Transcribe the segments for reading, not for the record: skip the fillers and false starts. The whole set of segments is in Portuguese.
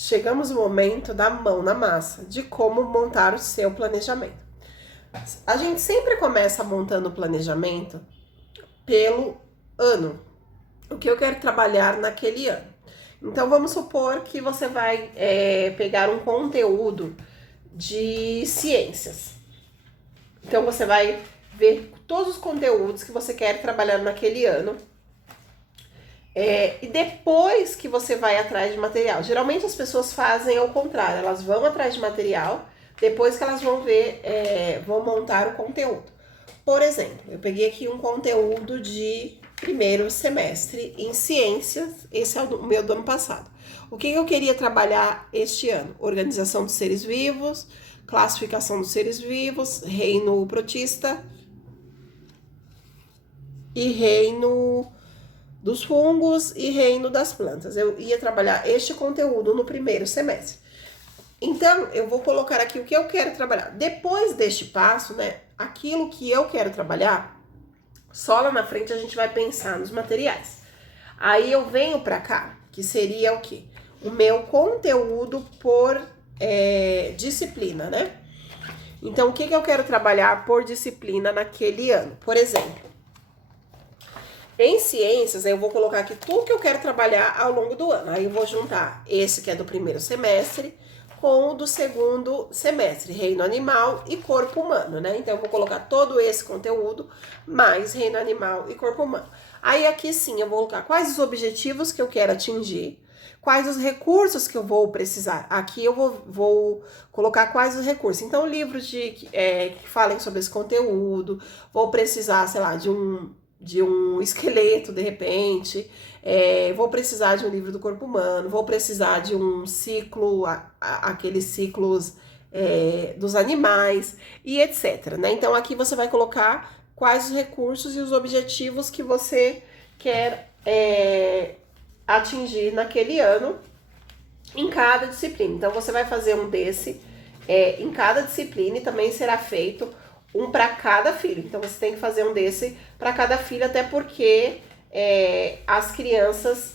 chegamos no momento da mão na massa, de como montar o seu planejamento. A gente sempre começa montando o planejamento pelo ano, o que eu quero trabalhar naquele ano. Então, vamos supor que você vai pegar um conteúdo de ciências. Então, você vai ver todos os conteúdos que você quer trabalhar naquele ano. E depois que você vai atrás de material. Geralmente as pessoas fazem ao contrário, elas vão atrás de material, depois que elas vão ver, vão montar o conteúdo. Por exemplo, eu peguei aqui um conteúdo de primeiro semestre em ciências, esse é o meu do ano passado. O que eu queria trabalhar este ano? Organização dos seres vivos, classificação dos seres vivos, reino protista e reino dos fungos e reino das plantas. Eu ia trabalhar este conteúdo no primeiro semestre. Então, eu vou colocar aqui o que eu quero trabalhar. Depois deste passo, né, aquilo que eu quero trabalhar, só lá na frente a gente vai pensar nos materiais. Aí eu venho pra cá, que seria o quê? O meu conteúdo por disciplina, né? Então, o que eu quero trabalhar por disciplina naquele ano? Por exemplo, em ciências, eu vou colocar aqui tudo que eu quero trabalhar ao longo do ano. Aí eu vou juntar esse que é do primeiro semestre com o do segundo semestre, reino animal e corpo humano, né? Então, eu vou colocar todo esse conteúdo, mais reino animal e corpo humano. Aí, aqui sim, eu vou colocar quais os objetivos que eu quero atingir, quais os recursos que eu vou precisar. Aqui eu vou colocar quais os recursos. Então, livros que falem sobre esse conteúdo, vou precisar, sei lá, de um esqueleto, de repente, vou precisar de um livro do corpo humano, vou precisar de um ciclo, aqueles ciclos dos animais e etc, né? Então, aqui você vai colocar quais os recursos e os objetivos que você quer atingir naquele ano em cada disciplina. Então, você vai fazer um desse em cada disciplina e também será feito um para cada filho. Então, você tem que fazer um desse para cada filho, até porque as crianças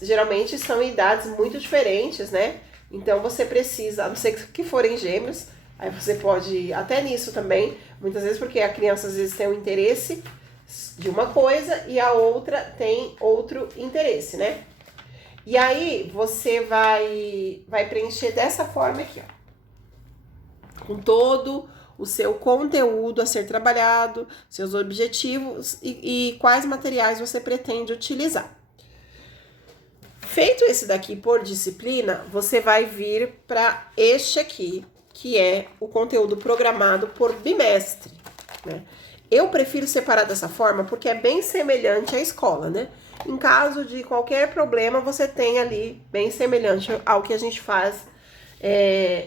geralmente são em idades muito diferentes, né? Então, você precisa, a não ser que forem gêmeos, aí você pode, até nisso também, muitas vezes, porque a criança às vezes tem um interesse de uma coisa e a outra tem outro interesse, né? E aí, você vai preencher dessa forma aqui, ó, com todo o seu conteúdo a ser trabalhado, seus objetivos e quais materiais você pretende utilizar. Feito esse daqui por disciplina, você vai vir para este aqui, que é o conteúdo programado por bimestre, né? Eu prefiro separar dessa forma porque é bem semelhante à escola, né? Em caso de qualquer problema, você tem ali bem semelhante ao que a gente faz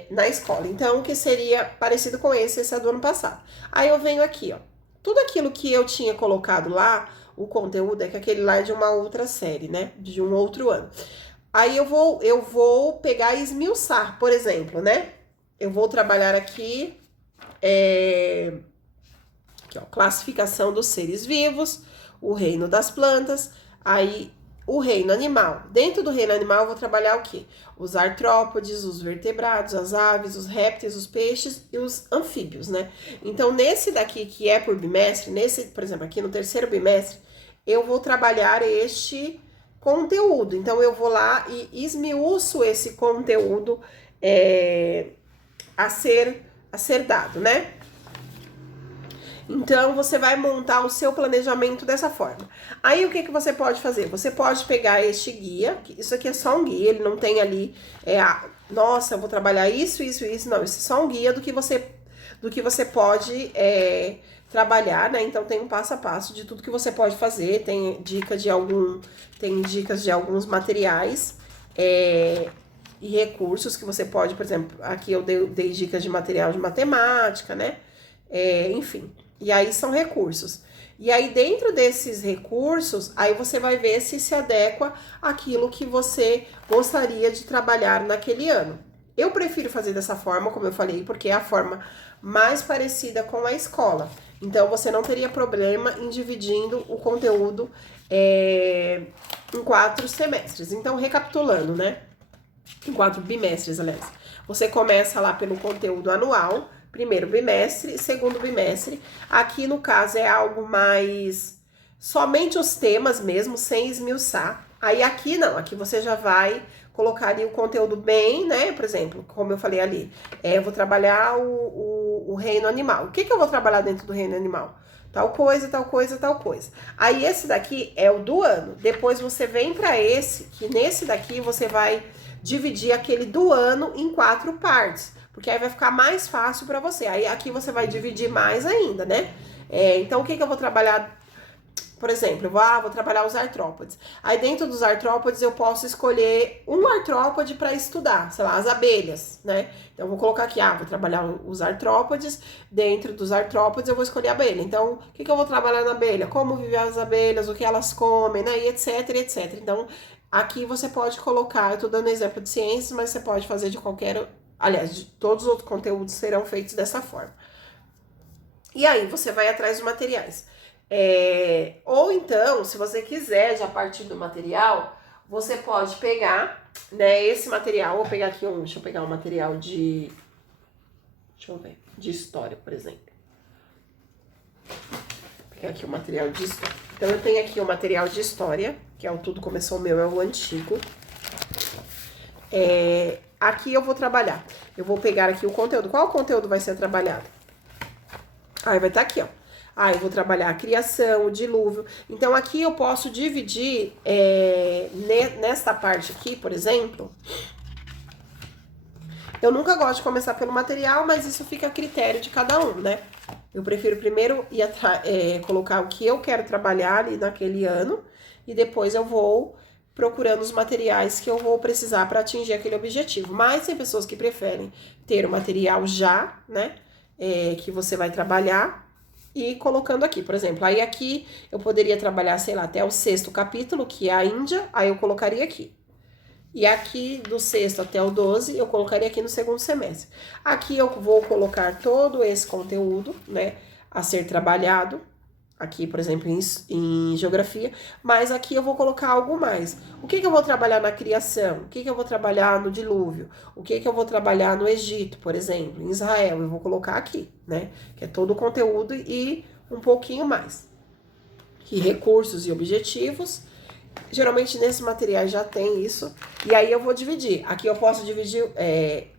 na escola. Então, que seria parecido com esse é do ano passado. Aí eu venho aqui, ó. Tudo aquilo que eu tinha colocado lá, o conteúdo é que aquele lá é de uma outra série, né? De um outro ano. Aí eu vou pegar e esmiuçar, por exemplo, né? Eu vou trabalhar aqui, aqui ó, classificação dos seres vivos, o reino das plantas, aí o reino animal. Dentro do reino animal eu vou trabalhar o quê? Os artrópodes, os vertebrados, as aves, os répteis, os peixes e os anfíbios, né? Então, nesse daqui que é por bimestre, por exemplo, aqui no terceiro bimestre, eu vou trabalhar este conteúdo. Então, eu vou lá e esmiuço esse conteúdo a ser dado, né? Então, você vai montar o seu planejamento dessa forma. Aí, o que você pode fazer? Você pode pegar este guia, isso aqui é só um guia, ele não tem ali, nossa, eu vou trabalhar isso, isso, isso. Não, isso é só um guia do que você pode trabalhar, né? Então, tem um passo a passo de tudo que você pode fazer, tem dicas de alguns materiais e recursos que você pode, por exemplo, aqui eu dei dicas de material de matemática, né? Enfim. E aí são recursos. E aí dentro desses recursos, aí você vai ver se adequa àquilo que você gostaria de trabalhar naquele ano. Eu prefiro fazer dessa forma, como eu falei, porque é a forma mais parecida com a escola. Então, você não teria problema em dividindo o conteúdo em 4 semestres. Então, recapitulando, né? em 4 bimestres, aliás. Você começa lá pelo conteúdo anual, primeiro bimestre, segundo bimestre. Aqui, no caso, é algo mais... somente os temas mesmo, sem esmiuçar. Aí aqui não, aqui você já vai colocar ali o conteúdo bem, né? Por exemplo, como eu falei ali, eu vou trabalhar o reino animal. O que eu vou trabalhar dentro do reino animal? Tal coisa, tal coisa, tal coisa. Aí esse daqui é o do ano. Depois você vem para esse, que nesse daqui você vai dividir aquele do ano em 4 partes. Porque aí vai ficar mais fácil para você. Aí aqui você vai dividir mais ainda, né? Então o que eu vou trabalhar? Por exemplo, vou trabalhar os artrópodes. Aí dentro dos artrópodes eu posso escolher um artrópode para estudar, sei lá, as abelhas, né? Então eu vou colocar aqui, vou trabalhar os artrópodes. Dentro dos artrópodes eu vou escolher a abelha. Então, o que eu vou trabalhar na abelha? Como vivem as abelhas, o que elas comem, né? E etc, etc. Então, aqui você pode colocar, eu tô dando exemplo de ciências, mas você pode fazer de qualquer... Aliás, todos os outros conteúdos serão feitos dessa forma. E aí, você vai atrás dos materiais. Ou então, se você quiser já partir do material, você pode pegar, né, esse material, vou pegar aqui deixa eu pegar um material de história, por exemplo. Vou pegar aqui o material de história. Então, eu tenho aqui o material de história, que é o Tudo Começou Meu, é o antigo. Aqui eu vou trabalhar. Eu vou pegar aqui o conteúdo. Qual conteúdo vai ser trabalhado? Aí vai estar aqui, ó. Eu vou trabalhar a criação, o dilúvio. Então, aqui eu posso dividir, nesta parte aqui, por exemplo. Eu nunca gosto de começar pelo material, mas isso fica a critério de cada um, né? Eu prefiro primeiro colocar o que eu quero trabalhar ali naquele ano. E depois eu vou procurando os materiais que eu vou precisar para atingir aquele objetivo. Mas tem pessoas que preferem ter o material já, né? Que você vai trabalhar e colocando aqui, por exemplo. Aí aqui eu poderia trabalhar, sei lá, até o 6º capítulo, que é a Índia, aí eu colocaria aqui. E aqui do 6º até o 12 eu colocaria aqui no 2º semestre. Aqui eu vou colocar todo esse conteúdo, né, a ser trabalhado. Aqui, por exemplo, em geografia, mas aqui eu vou colocar algo mais. O que eu vou trabalhar na criação? O que eu vou trabalhar no dilúvio? O que eu vou trabalhar no Egito, por exemplo, em Israel? Eu vou colocar aqui, né? Que é todo o conteúdo e um pouquinho mais. Que recursos e objetivos. Geralmente nesse material já tem isso. E aí eu vou dividir. Aqui eu posso dividir,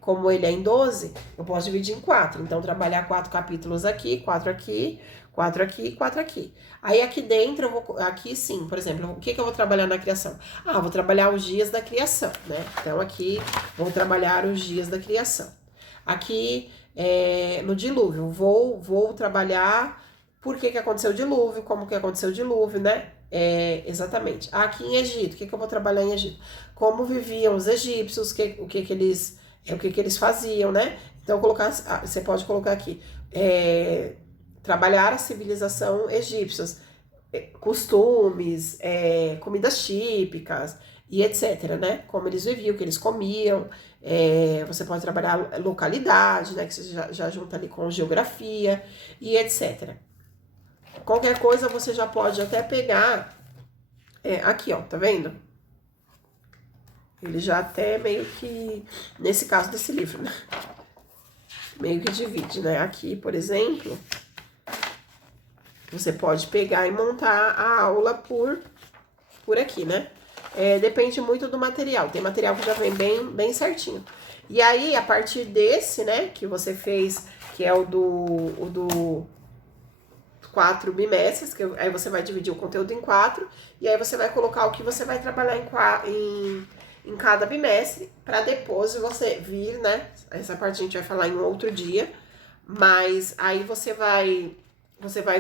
como ele é em 12, eu posso dividir em 4. Então, trabalhar 4 capítulos aqui, 4 aqui, 4 aqui, 4 aqui. Aí aqui dentro, aqui sim, por exemplo, o que eu vou trabalhar na criação? Vou trabalhar os dias da criação, né? Então aqui, vou trabalhar os dias da criação. Aqui, no dilúvio, vou trabalhar por que aconteceu o dilúvio, como que aconteceu o dilúvio, né? Exatamente. Aqui em Egito, o que eu vou trabalhar em Egito? Como viviam os egípcios, o que eles faziam, né? Então, você pode colocar aqui, trabalhar a civilização egípcia, costumes, comidas típicas e etc, né? Como eles viviam, o que eles comiam. Você pode trabalhar localidade, né? Que você já junta ali com geografia e etc. Qualquer coisa você já pode até pegar, aqui, ó, tá vendo? Ele já até meio que, nesse caso desse livro, né? Meio que divide, né? Aqui, por exemplo, você pode pegar e montar a aula por aqui, né? Depende muito do material. Tem material que já vem bem certinho. E aí, a partir desse, né, que você fez, que é o do 4 bimestres, aí você vai dividir o conteúdo em 4, e aí você vai colocar o que você vai trabalhar em cada bimestre, para depois você vir, né? Essa parte a gente vai falar em um outro dia, mas aí você vai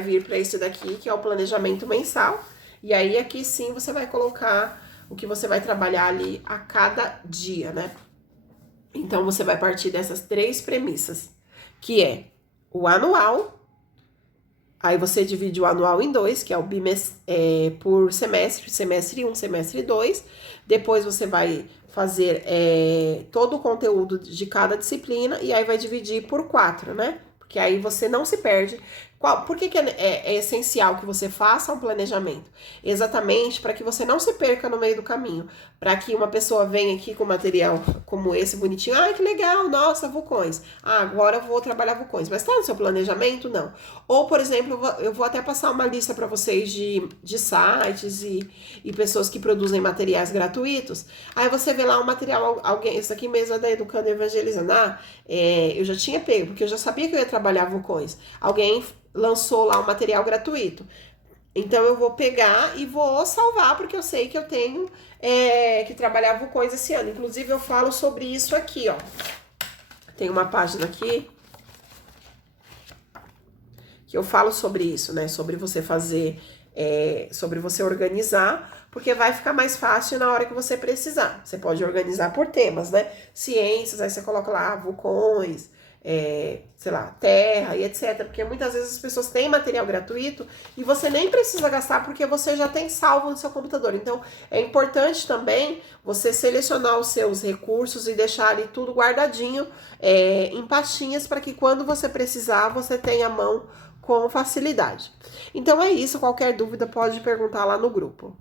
vir para esse daqui, que é o planejamento mensal, e aí aqui sim você vai colocar o que você vai trabalhar ali a cada dia, né? Então você vai partir dessas 3 premissas, que é o anual. Aí você divide o anual em 2, que é o por semestre, semestre 1, semestre 2. Depois você vai fazer todo o conteúdo de cada disciplina e aí vai dividir por 4, né? Porque aí você não se perde. Por que é essencial que você faça um planejamento? Exatamente para que você não se perca no meio do caminho. Para que uma pessoa venha aqui com material como esse bonitinho. Ah, que legal, nossa, vulcões. Ah, agora eu vou trabalhar vulcões. Mas está no seu planejamento? Não. Ou, por exemplo, eu vou até passar uma lista para vocês de sites e pessoas que produzem materiais gratuitos. Aí você vê lá um material, alguém, esse aqui mesmo é da Educando e Evangelizando. Eu já tinha pego, porque eu já sabia que eu ia trabalhar vulcões. Alguém lançou lá um material gratuito. Então eu vou pegar e vou salvar, porque eu sei que eu tenho que trabalhar vulcões esse ano. Inclusive eu falo sobre isso aqui, ó. Tem uma página aqui que eu falo sobre isso, né? Sobre você fazer, sobre você organizar, porque vai ficar mais fácil na hora que você precisar. Você pode organizar por temas, né? Ciências, aí você coloca lá vulcões, sei lá, terra e etc. Porque muitas vezes as pessoas têm material gratuito e você nem precisa gastar porque você já tem salvo no seu computador. Então, é importante também você selecionar os seus recursos e deixar ali tudo guardadinho em pastinhas para que quando você precisar, você tenha a mão com facilidade. Então é isso, qualquer dúvida pode perguntar lá no grupo.